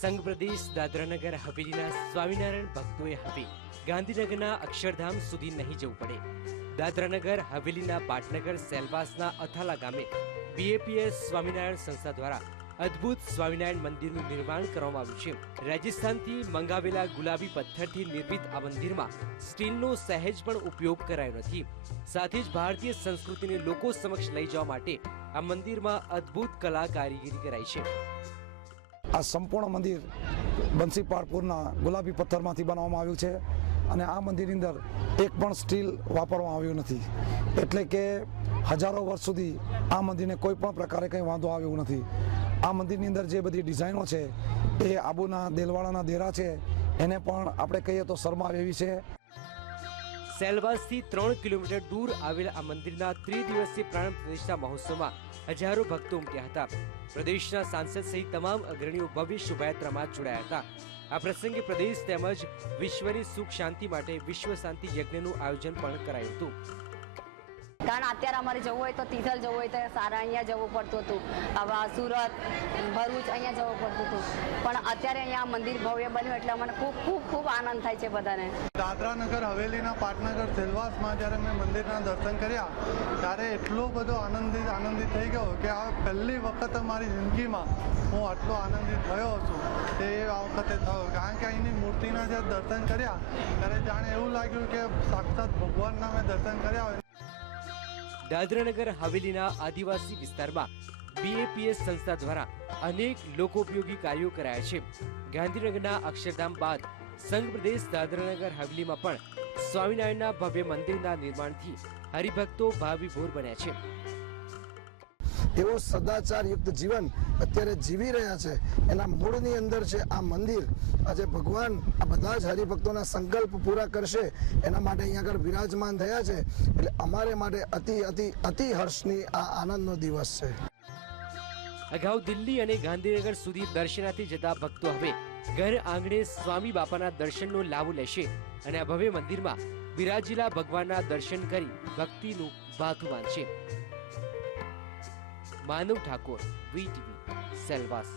સંઘ પ્રદેશ દાદરાનગર હવેલીના સ્વામિનારાયણ ભક્તોએ હવે ગાંધીનગરના અક્ષરધામ સુધી નહીં જવું પડે। દાદરાનગર હવેલીના પાટનગર સેલવાસના અથાલા ગામે બીએપીએસ સ્વામિનારાયણ સંસ્થા દ્વારા અદ્ભુત સ્વામિનારાયણ મંદિરનું નિર્માણ કરવામાં આવ્યું છે। રાજસ્થાનથી મંગાવેલા ગુલાબી પથ્થરથી નિર્મિત આ મંદિરમાં સ્ટીલનો સહેજ પણ ઉપયોગ કરાયો નથી। સાથે જ ભારતીય સંસ્કૃતિને લોકો સમક્ષ લઈ જવા માટે આ મંદિરમાં અદ્ભુત કલા કારીગરી કરાઈ છે। આ સંપૂર્ણ મંદિર બંસીપાળપુરના ગુલાબી પથ્થરમાંથી બનાવવામાં આવ્યું છે અને આ મંદિરની અંદર એક પણ સ્ટીલ વાપરવામાં આવ્યું નથી, એટલે કે હજારો વર્ષ સુધી આ મંદિરને કોઈ પણ પ્રકારે કંઈ વાંધો આવ્યો નથી। આ મંદિરની અંદર જે બધી ડિઝાઇનો છે એ આબુના દેલવાડાના દેરા છે, એને પણ આપણે કહીએ તો શરમાવે એવી છે। સેલવાસથી 3 કિલોમીટર દૂર આવેલા આ મંદિરના ત્રિદિવસીય પ્રાણ પ્રતિષ્ઠા મહોત્સવમાં હજારો ભક્તો ઉમટ્યા હતા। પ્રદેશના સાંસદ સહિત તમામ અગ્રણીઓ ભવ્ય શોભાયાત્રામાં જોડાયા હતા। આ પ્રસંગે પ્રદેશ તેમજ વિશ્વની સુખ શાંતિ માટે વિશ્વ શાંતિ યજ્ઞનું આયોજન પણ કરાયું હતું। કારણ અત્યારે અમારે જવું હોય તો તિથલ જવું હોય તો સારા અહીંયા જવું પડતું હતું, હવે સુરત ભરૂચ અહીંયા જવું પડતું હતું, પણ અત્યારે અહીંયા મંદિર ભવ્ય બન્યું એટલે અમને ખૂબ ખૂબ ખૂબ આનંદ થાય છે બધાને। દાદરાનગર હવેલીના પાટનગર સેલવાસમાં જ્યારે મેં મંદિરના દર્શન કર્યા ત્યારે એટલો બધો આનંદિત થઈ ગયો કે આ પહેલી વખત મારી જિંદગીમાં હું આટલો આનંદિત થયો છું તે આ વખતે થયો, કારણ કે અહીંની મૂર્તિના જે દર્શન કર્યા ત્યારે જાણે એવું લાગ્યું કે સાક્ષાત ભગવાનના મેં દર્શન કર્યા હોય। દાદરાનગર હવેલીના આદિવાસી વિસ્તારમાં બીએપીએસ સંસ્થા દ્વારા અનેક લોકોપયોગી કાર્યો કરાયા છે। ગાંધીનગરના અક્ષરધામ બાદ સંઘ પ્રદેશ દાદરાનગર હવેલીમાં પણ સ્વામિનારાયણના ભવ્ય મંદિરના નિર્માણથી હરિભક્તો ભાવવિભોર બન્યા છે। એવો સદાચારયુક્ત જીવન અત્યારે જીવી રહ્યા છે, એના મૂળની અંદર છે આ મંદિર। આજે ભગવાન આ બધા જ હરિભક્તોના સંકલ્પ પૂરા કરશે એના માટે અહીંયા આગળ વિરાજમાન થયા છે, એટલે અમારે માટે અતિ અતિ અતિ હર્ષની આ આનંદનો દિવસ છે। અગાઉ દિલ્હી અને ગાંધીનગર સુધી દર્શનાર્થે જતા ભક્તો હવે ઘર આંગણે સ્વામી બાપાના દર્શનનો લાભ લેશે અને આ ભવ્ય મંદિરમાં બિરાજેલા ભગવાનના દર્શન કરી ભક્તિનું ભાથું બાંધશે। માનવ ઠાકોર, વીટીવી, સેલવાસ।